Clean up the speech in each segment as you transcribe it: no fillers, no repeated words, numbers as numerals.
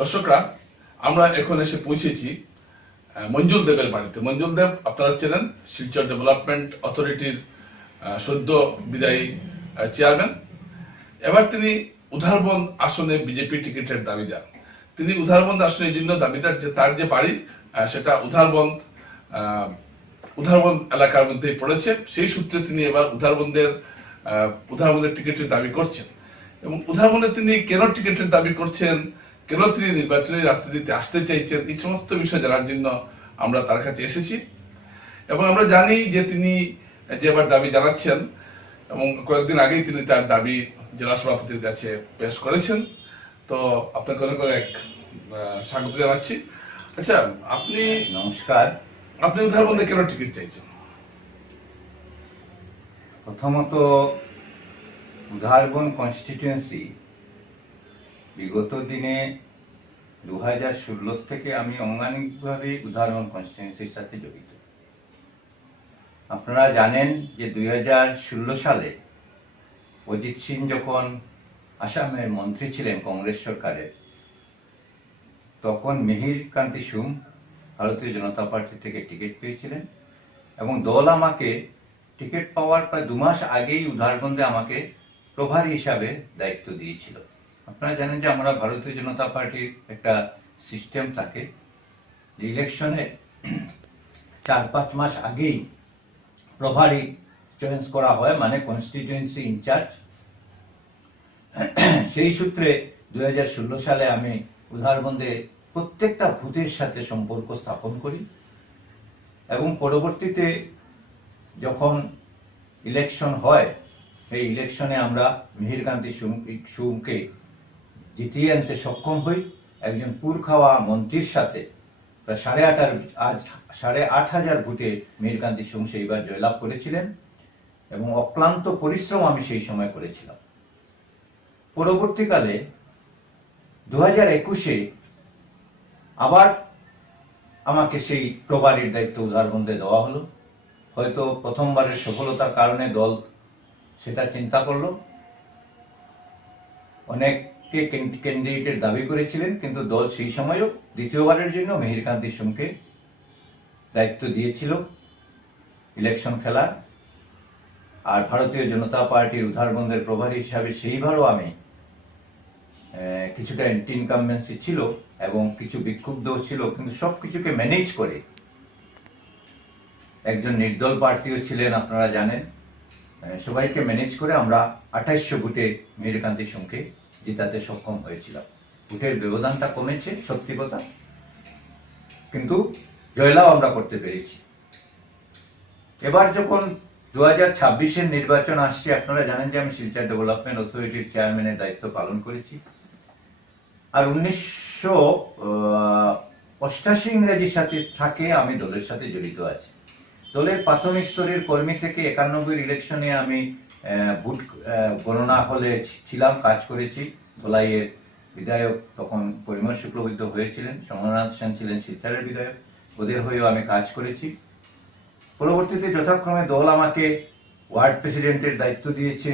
দর্শকরা, আমরা এখন এসে পৌঁছেছি মঞ্জুল দেবের বাড়িতে। মঞ্জুল দেব আপনারা চেনেন, শিলচর ডেভেলপমেন্ট অথরিটির সদ্য বিদায়ী চেয়ারম্যান। এবার তিনি উধারবন্দ আসনে বিজেপি টিকিটের দাবিদার। তিনি উধারবন্দ আসনে এই জন্য দাবিদার যে তার যে বাড়ি সেটা উধারবন্দ এলাকার মধ্যেই পড়েছে। সেই সূত্রে তিনি এবার উধারবন্দের টিকিটের দাবি করছেন। এবং উদাহরণে তিনি কেন টিকিটের দাবি করছেন, কেন তিনি নির্বাচনী রাজনীতিতে আসতে চাইছেন, এই সমস্ত বিষয় জানার জন্য আমরা তার কাছে এসেছি। এবং আমরা জানি যে তিনি যে এবার দাবি জানাচ্ছেন এবং কয়েকদিন আগেই তিনি তার দাবি জেলা সভাপতির কাছে পেশ করেছেন। তো আপনাকে অনেক অনেক স্বাগত জানাচ্ছি। আচ্ছা, আপনি নমস্কার। আপনি উদাহরণে কেন টিকিট চাইছেন? প্রথমত, উধারবন কনস্টিটিউয়েন্সি বিগত দিনে 2016 থেকে আমি অঙ্গাঙ্গিকভাবে উধারবন কনস্টিটিউয়েন্সির সাথে জড়িত। আপনারা জানেন যে 2016 সালে অজিত সিং যখন আসামের মন্ত্রী ছিলেন কংগ্রেস সরকারের, তখন মিহির কান্তি সুম ভারতীয় জনতা পার্টি থেকে টিকিট পেয়েছিলেন এবং দল আমাকে টিকিট পাওয়ার প্রায় 2 মাস আগেই উধারবন্দে আমাকে প্রভারী হিসাবে দায়িত্ব দিয়েছিল। আপনারা জানেন যে আমরা ভারতীয় জনতা পার্টির একটা সিস্টেম থাকে, ইলেকশনে 4-5 মাস আগেই প্রভারী চয়েস করা হয়, মানে কনস্টিটিউয়েন্সি ইনচার্জ। সেই সূত্রে 2016 সালে আমি উধারবন্দে প্রত্যেকটা বুথের সাথে সম্পর্ক স্থাপন করি এবং পরবর্তীতে যখন ইলেকশন হয়, এই ইলেকশনে আমরা মিহির কান্তি সুমকে জিতিয়ে আনতে সক্ষম হই। একজন পুরখাওয়া মন্ত্রীর সাথে প্রায় 8,500 ভোটে মিহির কান্তি সুম সেইবার জয়লাভ করেছিলেন এবং অক্লান্ত পরিশ্রম আমি সেই সময় করেছিলাম। পরবর্তীকালে 2021-এ আবার আমাকে সেই প্রভারীর দায়িত্ব উধারবন্দে দেওয়া হলো। হয়তো প্রথমবারের সফলতার কারণে দল সেটা চিন্তা করলো। অনেককে ক্যান্ডিডেটের দাবি করেছিলেন, কিন্তু দল সেই সময়ও দ্বিতীয়বারের জন্য মিহির কান্তি সুমকে দায়িত্ব দিয়েছিল ইলেকশন খেলার। আর ভারতীয় জনতা পার্টির উধারবন্দের প্রভারী হিসাবে সেইবারও আমি কিছুটা অ্যান্টি ইনকামবেন্সি ছিল এবং কিছু বিক্ষুব্ধও ছিল, কিন্তু সবকিছুকে ম্যানেজ করে একজন নির্দল প্রার্থীও ছিলেন, আপনারা জানেন, সবাইকে ম্যানেজ করে আমরা 2800 ভোটে মিহির কান্তি সুমকে জিতাতে সক্ষম হয়েছিলাম। ভোটের ব্যবধানটা কমেছে সত্যি কথা, কিন্তু জয়লাভ আমরা করতে পেরেছি। এবার যখন 2026-এর নির্বাচন আসছে, আপনারা জানেন যে আমি শিলচর ডেভেলপমেন্ট অথরিটির চেয়ারম্যানের দায়িত্ব পালন করেছি। আর 1988 ইংরেজির সাথে থাকে আমি দলের সাথে জড়িত আছি। দলের প্রাথমিক স্তরের কর্মী থেকে 91 ইলেকশনে আমি ভোট গণনা হলে ছিলাম, কাজ করেছি। ধলাইয়ের বিধায়ক তখন পরিমল শুক্লবৈদ্য হয়েছিলেন, সমরনাথ সেন ছিলেন শিলচরের বিধায়ক, ওদের হয়েও আমি কাজ করেছি। পরবর্তীতে যথাক্রমে দল আমাকে ওয়ার্ড প্রেসিডেন্টের দায়িত্ব দিয়েছে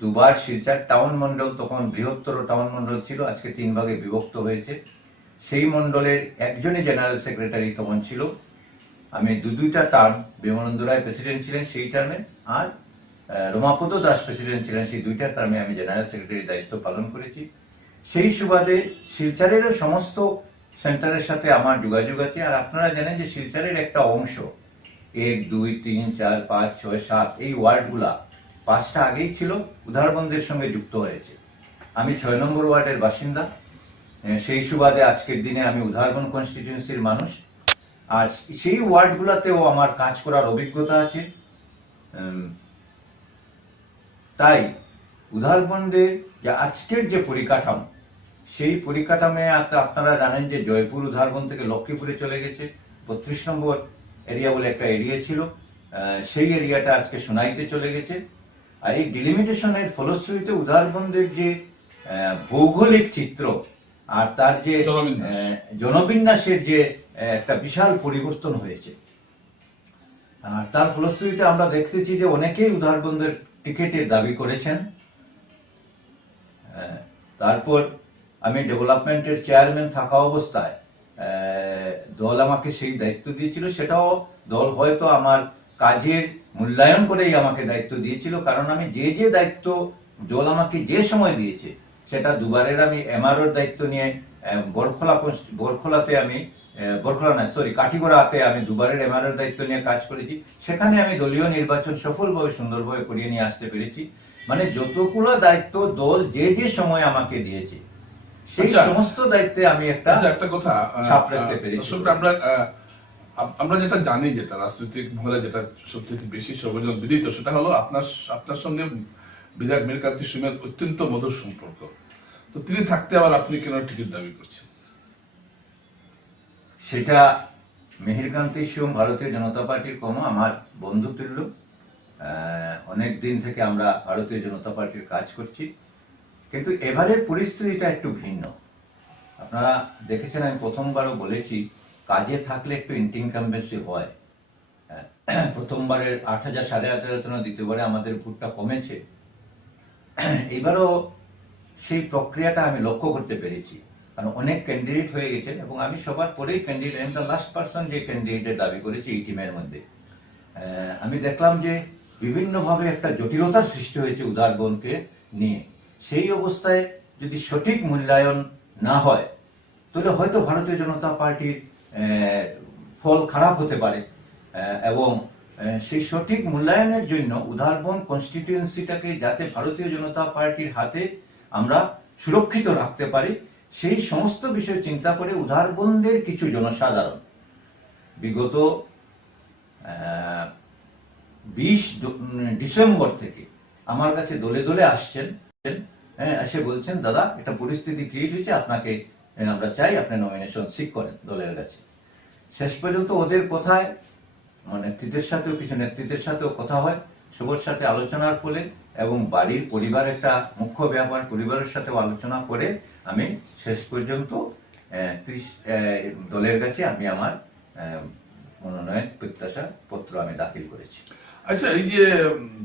2 বার। শিলচর টাউন মন্ডল তখন বৃহত্তর টাউন মন্ডল ছিল, আজকে 3 ভাগে বিভক্ত হয়েছে। সেই মন্ডলের একজনই জেনারেল সেক্রেটারি তখন ছিল। আমি দুইটা টার্ম, বিমলানন্দ রায় প্রেসিডেন্ট ছিলেন সেই টার্মে, আর রমাপদ দাস প্রেসিডেন্ট ছিলেন, সেই 2টা টার্মে আমি জেনারেল সেক্রেটারির দায়িত্ব পালন করেছি। সেই সুবাদে শিলচরেরও সমস্ত সেন্টারের সাথে আমার যোগাযোগ আছে। আর আপনারা জানেন যে শিলচরের একটা অংশ 1, 2, 3, 4, 5, 6, 7 এই ওয়ার্ডগুলা 5টা আগেই ছিল, উধারবন্দের সঙ্গে যুক্ত হয়েছে। আমি 6 নম্বর ওয়ার্ডের বাসিন্দা। সেই সুবাদে আজকের দিনে আমি উধারবন কনস্টিটিউয়েন্সির মানুষ। আর সেই ওয়ার্ডগুলোতেও আমার কাজ করার অভিজ্ঞতা আছে। তাই উধারবন্দে যে আজকের যে পরিকাঠামো, সেই পরিকাঠামে আপনারা জানেন যে জয়পুর উধারবন থেকে লক্ষ্মীপুরে চলে গেছে। 32 নম্বর এরিয়া বলে একটা এরিয়া ছিল, সেই এরিয়াটা আজকে সোনাইতে চলে গেছে। আর এই ডিলিমিটেশনের ফলশ্রুতিতে উধারবন্দের যে ভৌগোলিক চিত্র আর তার যে জনবিন্যাসের যে একটা বিশাল পরিবর্তন হয়েছে। আর তার ফলশ্রুতিতে আমরা দেখতেছি যে অনেকেই উধারবন্দের টিকিটের দাবি করেছেন। তারপর আমি ডেভেলপমেন্টের চেয়ারম্যান থাকা অবস্থায় দল আমাকে সেই দায়িত্ব দিয়েছিল, সেটাও দল হয়তো আমার কাজের মূল্যায়ন করেই আমাকে দায়িত্ব দিয়েছিল, কারণ আমি যে দায়িত্ব দল আমাকে যে সময় দিয়েছে সেটা দুবারের আমি এমআরওর দায়িত্ব নিয়ে কাঠিগড়াতে আমি দুবারের এমআরওর দায়িত্ব নিয়ে কাজ করেছি। সেখানে আমি দলীয় নির্বাচন সফলভাবে সুন্দরভাবে করিয়ে নিয়ে আসতে পেরেছি। মানে যতগুলো দায়িত্ব দল যে সময় আমাকে দিয়েছে সেই আচ্ছা। সমস্ত দায়িত্বে আমি একটা কথা ছাপ রাখতে পেরেছি। দর্শক, আমরা যেটা জানি, যেটা রাজনৈতিক মহলে যেটা সবচেয়ে বেশি সর্বজন বিদিত, সেটা হলো আপনার সঙ্গে বিধায়ক মীর কান্তি সুমের অত্যন্ত মধুর সম্পর্ক। তো তিনি থাকতে আবার আপনি কেন টিকিট দাবি করছেন? সেটা মেহেরকান্তি সোম ভারতীয় জনতা পার্টির কোনো আমার বন্ধু তুল্য। অনেক দিন থেকে আমরা ভারতীয় জনতা পার্টির কাজ করছি, কিন্তু এবারের পরিস্থিতিটা একটু ভিন্ন। আপনারা দেখেছেন, আমি প্রথমবারও বলেছি, কাজে থাকলে একটু ইনকামবেন্সি হয়। প্রথমবারের 8,000 18,000, দ্বিতীয়বারে আমাদের ভোটটা কমেছে। এবারও সেই প্রক্রিয়াটা আমি লক্ষ্য করতে পেরেছি, কারণ অনেক ক্যান্ডিডেট হয়ে গেছেন এবং আমি সবার পরেই ক্যান্ডিডেট, আমি দ্য লাস্ট পার্সন যে ক্যান্ডিডেটের দাবি করেছি এই টিমের মধ্যে। আমি দেখলাম যে বিভিন্নভাবে একটা জটিলতার সৃষ্টি হয়েছে উদারবনকে নিয়ে। সেই অবস্থায় যদি সঠিক মূল্যায়ন না হয় তাহলে হয়তো ভারতীয় জনতা পার্টির ফল খারাপ হতে পারে, এবং সেই সঠিক মূল্যায়নের জন্য উদারবন কনস্টিটিউয়েন্সিটাকে যাতে ভারতীয় জনতা পার্টির হাতে আমরা সুরক্ষিত রাখতে পারি, সেই সমস্ত বিষয় চিন্তা করে উদারবনদের কিছু জনসাধারণ বিগত 20 ডিসেম্বর থেকে আমার কাছে দলে দলে আসছেন, এসে বলছেন, দাদা একটা পরিস্থিতি ক্রিয়েট হয়েছে, আপনাকে আমরা চাই আপনি নমিনেশন সিক করেন দলের কাছে। শেষ পর্যন্ত ওদের কথায় নেতৃত্বের সাথেও কিছু নেতৃত্বের সাথেও কথা হয়, সবার সাথে আলোচনার ফলে এবং বাড়ির পরিবার একটা মুখ্য ব্যাপার, পরিবারের সাথেও আলোচনা করে আমি শেষ পর্যন্ত দলের কাছে আমি আমার মনোনয়ন প্রত্যাশা পত্র আমি দাখিল করেছি। আচ্ছা, এই যে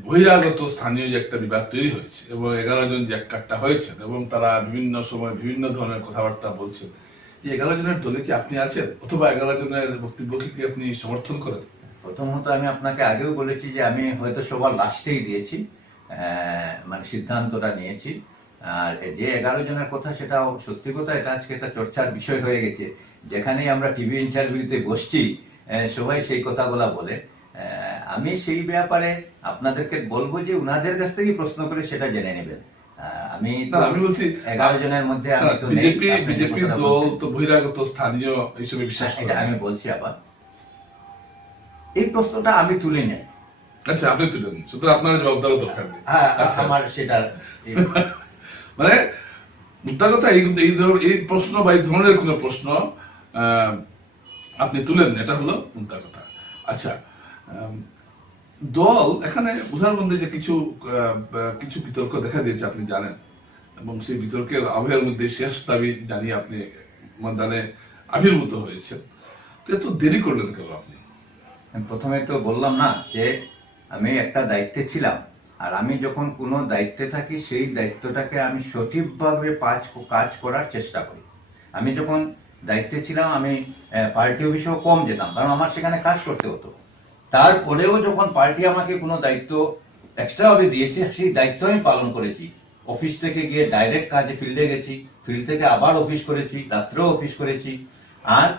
বহিরাগত স্থানীয় যে একটা বিবাদ তৈরি হয়েছে এবং 11 জন যে একটা হয়েছেন এবং তারা বিভিন্ন সময় বিভিন্ন ধরনের কথাবার্তা বলছেন, এই 11 জনের দলে কি আপনি আছেন, অথবা 11 জনের বক্তব্যকে কি আপনি সমর্থন করেন? প্রথমত আমি আপনাকে আগেও বলেছি যে আমি হয়তো সবার লাস্টেই দিয়েছি, মানে সিদ্ধান্তটা নিয়েছি। আর যে 11 জনের কথা, সেটাও সত্যি কথা, এটা আজকে একটা চর্চার বিষয় হয়ে গেছে। যেখানেই আমরা টিভি ইন্টারভিউতে বসছি সবাই সেই কথাগুলা বলে। আমি সেই ব্যাপারে আপনাদেরকে বলবো যে উনাদের কাছ থেকে প্রশ্ন করে সেটা জেনে নেবেন। আমি বলছি 11 জনের মধ্যে আমি তো বিজেপি দল তো বহিরাগত স্থানীয় হিসেবে বিশ্বাস করে। এটা আমি বলছি আবার, এই প্রশ্নটা আমি তুলি নাই। আচ্ছা, আপনি তুলেন, সুতরাং আপনার জবাব দেওয়ার দরকার নেই। আমার সেটা মানে মুদ্রা কথা, এই প্রশ্ন বা এই ধরনের কোন প্রশ্ন আপনি তুলেন, এটা হলো মুদ্রা কথা। আচ্ছা, দল এখানে উদাহরণে যে কিছু বিতর্ক দেখা দিয়েছে আপনি জানেন, এবং সেই বিতর্কের আবহের মধ্যে শেষ দাবি জানিয়ে আপনি ময়দানে আবির্ভূত হয়েছেন। তো এত দেরি করলেন কেন আপনি? প্রথমে তো বললাম না যে আমি একটা দায়িত্বে ছিলাম, আর আমি যখন কোনো দায়িত্বে থাকি সেই দায়িত্বটাকে আমি সঠিকভাবে কাজ করার চেষ্টা করি। আমি যখন দায়িত্বে ছিলাম আমি পার্টি অফিসেও কম যেতাম, কারণ আমার সেখানে কাজ করতে হতো। তারপরেও যখন পার্টি আমাকে কোনো দায়িত্ব এক্সট্রা ভাবে দিয়েছে, সেই দায়িত্ব আমি পালন করেছি। অফিস থেকে গিয়ে ডাইরেক্ট কাজে ফিল্ডে গেছি, ফিল্ড থেকে আবার অফিস করেছি, রাত্রেও অফিস করেছি। আর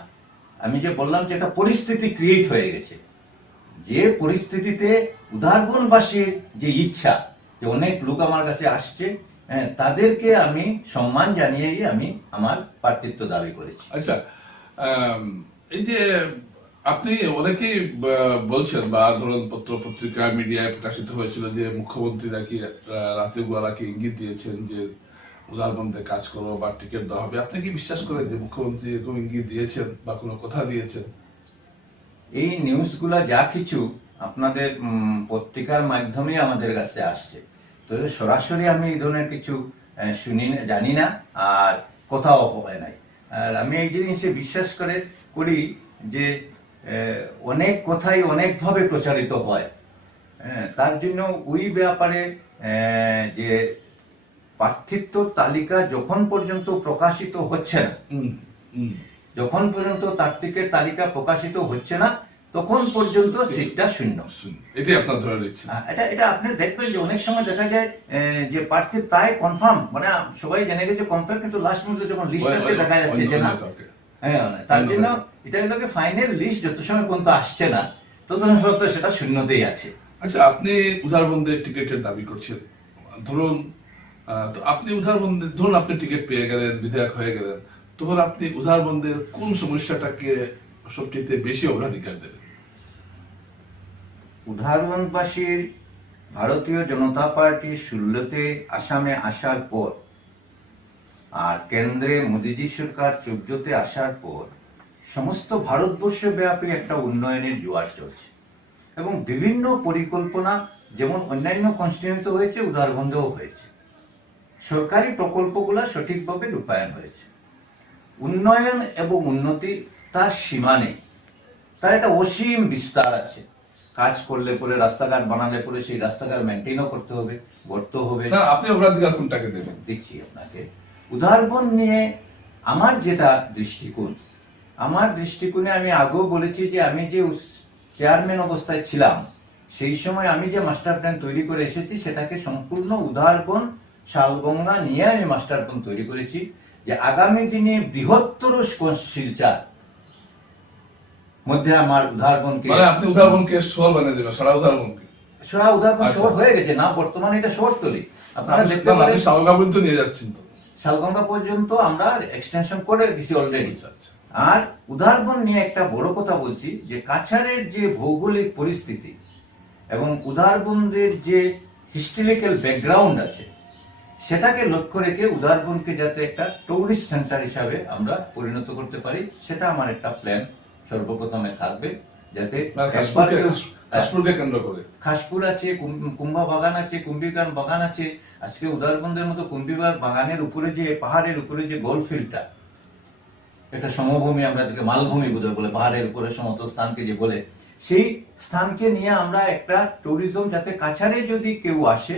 আমি যে বললাম যে একটা পরিস্থিতি ক্রিয়েট হয়ে গেছে, যে পরিস্থিতিতে উদারবনবাসীর যে ইচ্ছা, যে অনেক লোক আমার কাছে আসছে, তাদেরকে আমি সম্মান জানিয়েই আমি আমার প্রার্থিত্ব দাবি করেছি। আচ্ছা, এই যে আপনি অনেকেই বলছেন, বা ধরুন পত্র পত্রিকা মিডিয়ায় প্রকাশিত হয়েছিল যে মুখ্যমন্ত্রী নাকি রাস্তাগুলাকে ইঙ্গিত দিয়েছেন যে উদারবন্দে কাজ করো বা টিকিট দেওয়া হবে। আপনি কি বিশ্বাস করেন যে মুখ্যমন্ত্রী এরকম ইঙ্গিত দিয়েছেন বা কোনো কথা দিয়েছেন? এই নিউজগুলা যা কিছু আপনাদের পত্রিকার মাধ্যমে আমাদের কাছে আসছে, তো সরাসরি আমি এই ধরনের কিছু জানি না, আর কোথাও হয় নাই। আর আমি এই জিনিসে বিশ্বাস করি যে অনেক কথাই অনেকভাবে প্রচারিত হয়। তার জন্য ওই ব্যাপারে যে প্রার্থিত্বর তালিকা যখন পর্যন্ত প্রকাশিত হচ্ছে না, হুম, হুম। যখন পর্যন্ত প্রার্থীদের তালিকা প্রকাশিত হচ্ছে না, তখন পর্যন্ত সিটটা শূন্য। এটাই আপনার ধরে নিচ্ছে। এটা এটা আপনি দেখবেন যে অনেক সময় দেখা যায় যে প্রার্থী প্রায় কনফার্ম, মানে সবাই জেনে গেছে কনফার্ম, কিন্তু লাস্ট মুহূর্তে যখন লিস্টটাতে দেখা যাচ্ছে যে না, হ্যাঁ, তার জন্য এটা হলো ফাইনাল লিস্ট যত সময় পর্যন্ত আসছে না ততক্ষণ পর্যন্ত সেটা শূন্যতেই আছে। আচ্ছা, আপনি উধারবন্দের টিকিটের দাবি করছেন, ধরুন তো আপনি উধারবন্দের, ধরুন আপনি টিকিট পেয়ে গেলেন, বিধায়ক হয়ে গেলেন, তখন আপনি উধারবন্দের কোন সমস্যাটাকে সবচেয়ে বেশি অগ্রাধিকার দেবেন? উদাহরণবাসীর ভারতীয় জনতা পার্টি 16তে আসামে আসার পর আর কেন্দ্রে মোদীজি সরকার 14তে আসার পর সমস্ত ভারতবর্ষ ব্যাপী একটা উন্নয়নের জোয়ার চলছে এবং বিভিন্ন পরিকল্পনা যেমন অন্যান্য কনস্টিটিউয়েন্টে হয়েছে, উদারবন্দেও হয়েছে। সরকারি প্রকল্পগুলো সঠিকভাবে রূপায়ণ হয়েছে। উন্নয়ন এবং উন্নতি তার সীমা নেই, তার একটা অসীম বিস্তার আছে। কাজ করলে পরে, রাস্তাঘাট বানালে পরে সেই রাস্তাঘাট মেনটেনও করতে হবে, গড়তে হবে। আপনি অগ্রাধিকার কোনটাকে দেবেন? দিচ্ছি আপনাকে। উদারবন নিয়ে আমার যেটা দৃষ্টিকোণ, আমার দৃষ্টিকোণে আমি আগেও বলেছি যে আমি যে চেয়ারম্যান অবস্থায় ছিলাম সেই সময় আমি যে মাস্টার প্ল্যান তৈরি করে এসেছি সেটাকে সম্পূর্ণ উদারবন শালগঙ্গা নিয়ে আমি মাস্টার প্ল্যান তৈরি করেছি, যে আগামী দিনে বৃহত্তর শিলচর মধ্যে আমার উদারবনকে, মানে আপনি উদারবনকে শহর বানিয়ে দেবেন, সারা উদারবনকে। সারা উদারবন শহর হয়ে গেছে না, বর্তমানে এটা শহরতলি। আপনারা দেখতে পারেন আপনি শালগঙ্গা পর্যন্ত নিয়ে যাচ্ছেন তো? শালগঙ্গা পর্যন্ত আমরা এক্সটেনশন করে দিছি অলরেডি। আর উদারবন নিয়ে একটা বড় কথা বলছি, যে কাছাড়ের যে ভৌগোলিক পরিস্থিতি এবং উদারবনের যে হিস্টোরিক্যাল ব্যাকগ্রাউন্ড আছে সেটাকে লক্ষ্য রেখে উদারবনকে যাতে একটা টুরিস্ট সেন্টার হিসাবে আমরা পরিণত করতে পারি, সেটা আমার একটা প্ল্যান সর্বপ্রথমে থাকবে। যাতে খাসপুরকে কেন্দ্র করে খাসপুর আছে, কুম্ভা বাগান আছে, কুম্ভিকার বাগান আছে। আজকে উদারবন্দের মতো কুম্ভিকার বাগানের উপরে যে পাহাড়ের উপরে যে গোল্ড ফিল্ডটা, একটা সমভূমি, আমরা যেটাকে মালভূমি বোধহয় বলে, পাহাড়ের উপরে সমতল স্থানকে যে বলে, সেই স্থানকে নিয়ে আমরা একটা ট্যুরিজম, যাতে কাছাড়ে যদি কেউ আসে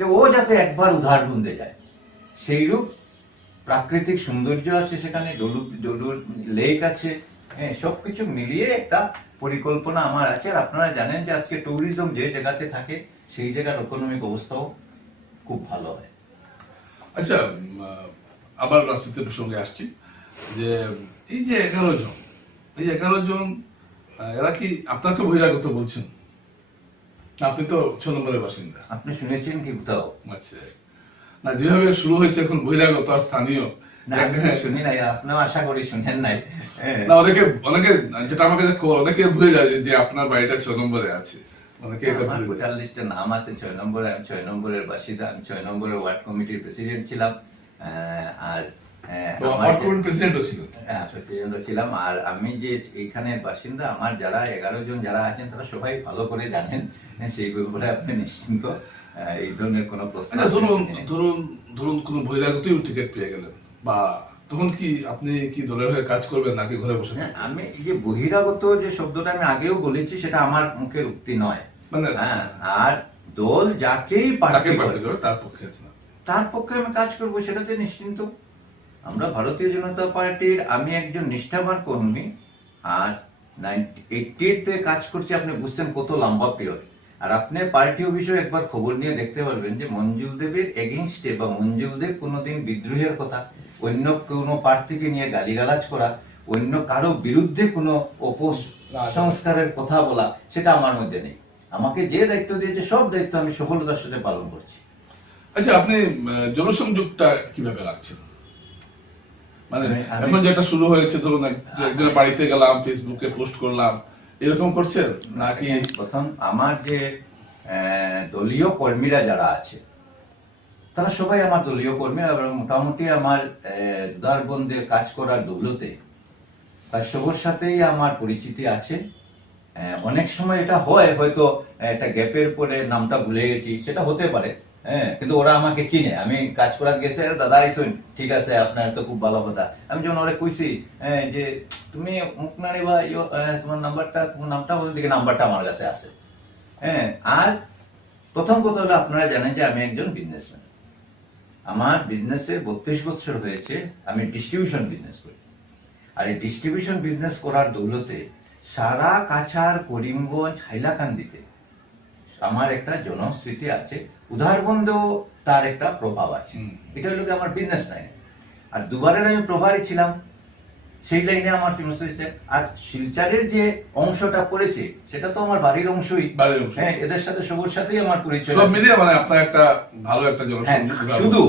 তো ও যাতে একবার উদারবন্দে যায়, সেইরূপ প্রাকৃতিক সৌন্দর্য আছে সেখানে, ডলুর লেক আছে, হ্যাঁ, সবকিছু মিলিয়ে একটা পরিকল্পনা আমার আছে। আর আপনারা জানেন যে আজকে ট্যুরিজম যে জায়গাতে থাকে সেই জায়গার ইকোনমিক অবস্থাও খুব ভালো হয়। আচ্ছা, আবার রাজনীতির প্রসঙ্গে আসছি, যে এই যে 11 জন, এই 11 জন এরা কি আপনাকে বহিরাগত বলছেন? আপনি তো 6 নম্বরের বাসিন্দা। আপনি শুনেছেন কি কোথাও? আচ্ছা, না, যেভাবে শুরু হয়েছে এখন বহিরাগত আর স্থানীয়, শুনি নাই, আপনিও আশা করি শুনেন নাই। না, অনেকে যেটা আমাকে খবর, অনেকে ভুলে যায় যে আপনার বাড়িটা 6 নম্বরে আছে। অনেকে ভোটার লিস্টে নাম আছে 6 নম্বরে, আমি 6 নম্বরের বাসিন্দা, আমি 6 নম্বরের ওয়ার্ড কমিটির প্রেসিডেন্ট ছিলাম। আর প্রেসিডেন্টও ছিলাম। আর আমি যে এইখানে বাসিন্দা, আমার যারা 11 জন যারা আছেন তারা সবাই ভালো করে জানেন, সেই ব্যাপারে আপনি নিশ্চিন্ত, এই ধরনের কোনো প্রশ্ন। ধরুন কোন বহিরাগতই টিকিট পেয়ে গেলেন, বা তখন কি আপনি কি দলের হয়ে কাজ করবেন নাকি ঘরে বসে? আমি এই যে বহিরাগত যে শব্দটা আমি আগেও বলেছি, সেটা আমার মুখের উক্তি নয়। মানে আর দল যাকেই পার্টি করে তার পক্ষে আমি কাজ করবো, সেটাতে নিশ্চিন্ত। আমরা ভারতীয় জনতা পার্টির, আমি একজন নিষ্ঠাবান কর্মী, আর 1980 কাজ করছি। আপনি বুঝছেন কত লম্বা পিরিয়ড। আর আপনি পার্টি অফিসে একবার খবর নিয়ে দেখতে পারবেন যে মঞ্জুল দেবের এগেইনস্টে বা মঞ্জুল দেব কোনোদিন বিদ্রোহের কথা, অন্য কোনো প্রার্থীকে নিয়ে গালিগালাজ করা, অন্য কারো বিরুদ্ধে কোনো অপসংস্কারের কথা বলা, সেটা আমার মধ্যে নেই। আমাকে যে দায়িত্ব দিয়েছে সব দায়িত্ব আমি সফলতার সাথে পালন করছি। আচ্ছা, আপনি জনসংযোগটা কিভাবে রাখছেন? মানে এখন যেটা শুরু হয়েছে, ধরুন একজনের বাড়িতে গেলাম, ফেসবুকে পোস্ট করলাম, এরকম করছেন নাকি? প্রথম আমার যে দলীয় কর্মীরা যারা আছে তারা সবাই আমার দলীয় কর্মী, এবং মোটামুটি আমার উদারবন্দের কাজ করার দৌলতে তার সবার সাথেই আমার পরিচিতি আছে। অনেক সময় এটা হয়, হয়তো একটা গ্যাপের পরে নামটা ভুলে গেছি, সেটা হতে পারে, হ্যাঁ, কিন্তু ওরা আমাকে চিনে। আমি কাজ করার গেছে, দাদা আইসুন, ঠিক আছে, আপনার তো খুব ভালো কথা। আমি যখন ওরা কইছি যে তুমি মুখনারি বা তোমার নামটা ওদিকে, নাম্বারটা আমার কাছে আছে। হ্যাঁ, আর প্রথম কথা হলো আপনারা জানেন যে আমি একজন বিজনেসম্যান। আমার বিজনেসে 32 বছর হয়েছে, আমি ডিস্ট্রিবিউশন বিজনেস করি। আর এই ডিস্ট্রিবিউশন বিজনেস করার দৌলতে সারা কাছাড়, করিমগঞ্জ, হাইলাকান্দিতে আমার একটা জনস্মৃতি আছে, উদারবন্দেও তার একটা প্রভাব আছে। এটা হলো কি আমার বিজনেস লাইনে। আর দুবারের আমি প্রভারী ছিলাম, সেই লাইনে আমার ফেমাস হয়েছে। আর শিলচরের যে অংশটা পড়েছে সেটা তো আমার বাড়ির অংশই। বাড়ির অংশ। হ্যাঁ, এদের সাথে সবার সাথেই আমার পরিচয় সব আছে। মিলিয়ে মানে আপনার একটা ভালো একটা হ্যাঁ, জনসংযোগ। শুধু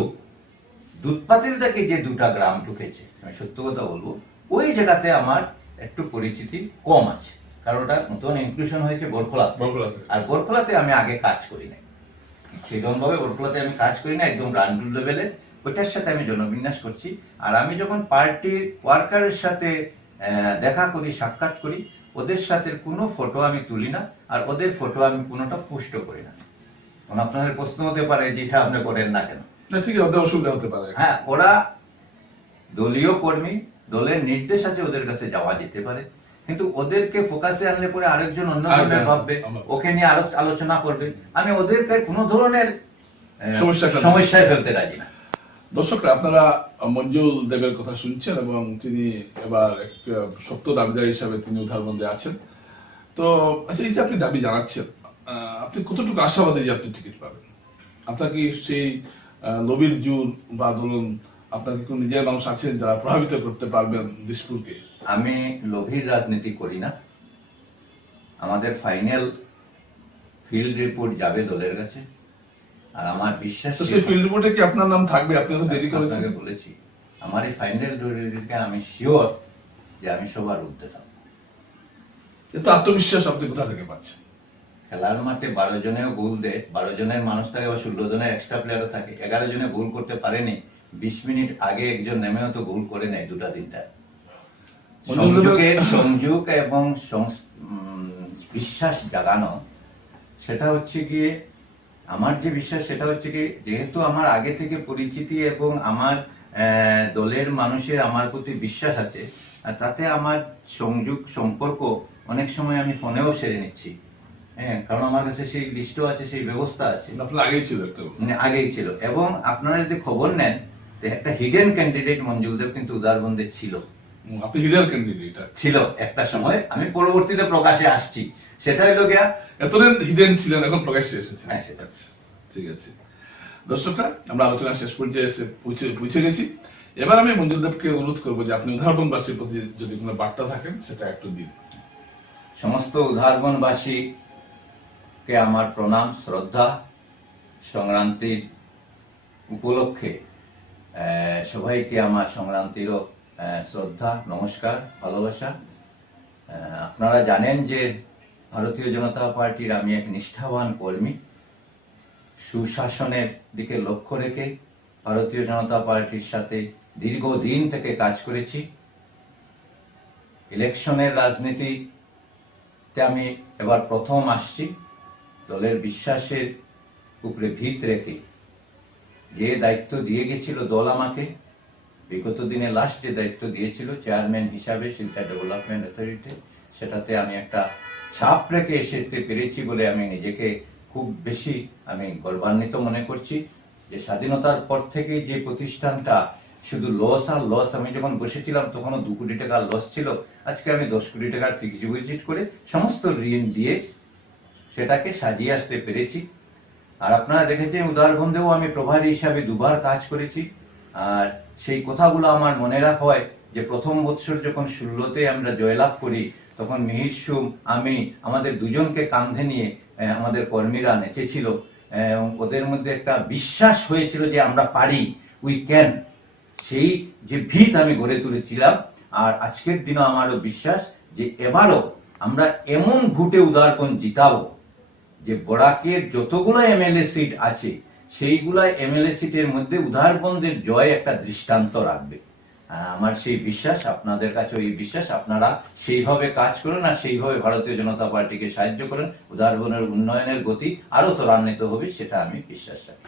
দুধপাতিল থেকে যে দুটা গ্রাম ঢুকেছে, আমি সত্য কথা বলবো, ওই জায়গাতে আমার একটু পরিচিতি কম আছে, কারণ ওটা নতুন ইনক্লুশন হয়েছে বরখোলাতে। বরখোলাতে। আর বরখোলাতে আমি আগে কাজ করি নাই, সেরকম ভাবে বরখোলাতে আমি কাজ করি না, একদম ব্রান্ডুল লেভেলে ওইটার সাথে আমি জনবিন্যাস করছি। আর আমি যখন পার্টির ওয়ার্কারের সাথে দেখা করি, সাক্ষাৎ করি, ওদের সাথে কোনো ফটো আমি তুলি না, আর ওদের ফটো আমি কোনোটা পোস্ট করি না। এখন আপনাদের প্রশ্ন হতে পারে যে এটা আপনি করেন না কেন? না, ঠিক আছে, ওদের অসুবিধা হতে পারে। হ্যাঁ, ওরা দলীয় কর্মী, দলের নির্দেশ আছে, ওদের কাছে যাওয়া যেতে পারে, কিন্তু ওদেরকে ফোকাসে আনলে পরে আরেকজন অন্য ধরনের ভাববে, ওকে নিয়ে আরো আলোচনা করবে। আমি ওদেরকে কোনো ধরনের সমস্যায় ফেলতে রাজি না। দর্শকরা, আপনারা মঞ্জুল দেবের কথা শুনছেন এবং তিনি এবার এক শক্ত দাবিদার হিসাবে তিনি উদারবন্দে আছেন। তো আচ্ছা, এই যে আপনি দাবি জানাচ্ছেন, আপনি কতটুকু আশাবাদী যে আপনি টিকিট পাবেন? আপনার কি সেই লবির জোর বা ধরুন আপনার কি কোনো নিজের মানুষ আছেন যারা প্রভাবিত করতে পারবেন দিসপুরকে? আমি লোভীর রাজনীতি করি না। আমাদের ফাইনাল ফিল্ড রিপোর্ট যাবে দলের কাছে, আর আমার বিশ্বাস, তো সেই ফিল্ড রিপোর্টে কি আপনার নাম থাকবে? আপনি তো দেরি করেছেন। আপনাকে বলেছি, আমার এই ফাইনাল রিপোর্টে আমি শিওর যে আমি সবার ঊর্ধ্বে থাকবো। এত আত্মবিশ্বাস আপনি কোথা থেকে পাচ্ছেন? খেলার মাঠে 12 জনেও গোল দেয়, 12 জনের মানুষ থাকে বা 16 জনের এক্সট্রা প্লেয়ারও থাকে, 11 জনে গোল করতে পারেনি, 20 মিনিট আগে একজন নেমেও তো গোল করে নেয় দুটা তিনটা। সংযোগ এবং বিশ্বাস জাগানো, সেটা হচ্ছে গিয়ে আমার যে বিশ্বাস, সেটা হচ্ছে কি, যেহেতু আমার আগে থেকে পরিচিতি এবং আমার দলের মানুষের আমার প্রতি বিশ্বাস আছে, আর তাতে আমার সংযোগ সম্পর্ক অনেক সময় আমি ফোনেও সেরে নিচ্ছি। হ্যাঁ, কারণ আমার কাছে সেই লিস্টও আছে, সেই ব্যবস্থা আছে। আপনার আগেই ছিল একটা? আগেই ছিল। এবং আপনারা যদি খবর নেন, একটা হিডেন ক্যান্ডিডেট মঞ্জুল দেব কিন্তু উদারবন্দে ছিল। আপনি হিডেন ক্যান্ডিডেট ছিল একটা সময়, আমি পরবর্তীতে প্রকাশে আসছি, সেটা হইল গিয়া। এতদিন হিডেন ছিলেন, এখন প্রকাশ্যে এসেছে। হ্যাঁ, সেটা ঠিক আছে। দর্শকরা, আমরা আলোচনা শেষ পর্যায়ে এসে পৌঁছে গেছি। এবার আমি মঞ্জুল দেবকে অনুরোধ করবো যে আপনি উদারবনবাসীর প্রতি যদি কোনো বার্তা থাকেন সেটা একটু দিন। সমস্ত উদারবনবাসীকে আমার প্রণাম, শ্রদ্ধা। সংক্রান্তির উপলক্ষে সবাইকে আমার সংক্রান্তিরও শ্রদ্ধা, নমস্কার, ভালোবাসা। আপনারা জানেন যে ভারতীয় জনতা পার্টির আমি এক নিষ্ঠাবান কর্মী। সুশাসনের দিকে লক্ষ্য রেখে ভারতীয় জনতা পার্টির সাথে দীর্ঘদিন থেকে কাজ করেছি। ইলেকশনের রাজনীতিতে আমি এবার প্রথম আসছি। দলের বিশ্বাসের উপরে ভিত রেখে যে দায়িত্ব দিয়ে গেছিল দল আমাকে, বিগত দিনে লাস্ট যে দায়িত্ব দিয়েছিল চেয়ারম্যান হিসাবে শিলচর ডেভেলপমেন্ট অথরিটি, সেটাতে আমি একটা ছাপ রেখে এসে পেরেছি বলে আমি নিজেকে খুব বেশি গর্বান্বিত মনে করছি। যে স্বাধীনতার পর থেকে যে প্রতিষ্ঠানটা শুধু লস আর লস, আমি যখন বসেছিলাম তখনও 2 কোটি টাকার লস ছিল, আজকে আমি 10 কোটি টাকার ফিক্সড ডিপোজিট করে সমস্ত ঋণ দিয়ে সেটাকে সাজিয়ে আসতে পেরেছি। আর আপনারা দেখেছেন উদারবন্দেও আমি প্রভারী হিসাবে 2 বার কাজ করেছি। আর সেই কথাগুলো আমার মনে রাখা হয় যে প্রথম বৎসর যখন 16তে আমরা জয়লাভ করি, তখন মিহির সুম, আমি, আমাদের দুজনকে কাঁধে নিয়ে আমাদের কর্মীরা নেচেছিল এবং ওদের মধ্যে একটা বিশ্বাস হয়েছিল যে আমরা পারি, উই ক্যান। সেই যে ভিত আমি গড়ে তুলেছিলাম। আর আজকের দিনও আমারও বিশ্বাস যে এবারও আমরা এমন ভোটে উদারবন জিতাবো যে বরাকের যতগুলো এমএলএ সিট আছে সেইগুলা এমএলএ সিটের মধ্যে উদারবন্দের জয় একটা দৃষ্টান্ত রাখবে। আমার সেই বিশ্বাস, আপনাদের কাছে এই বিশ্বাস, আপনারা সেইভাবে কাজ করুন আর সেইভাবে ভারতীয় জনতা পার্টিকে সাহায্য করেন। উদারবনের উন্নয়নের গতি আরো ত্বরান্বিত হবে, সেটা আমি বিশ্বাস রাখি।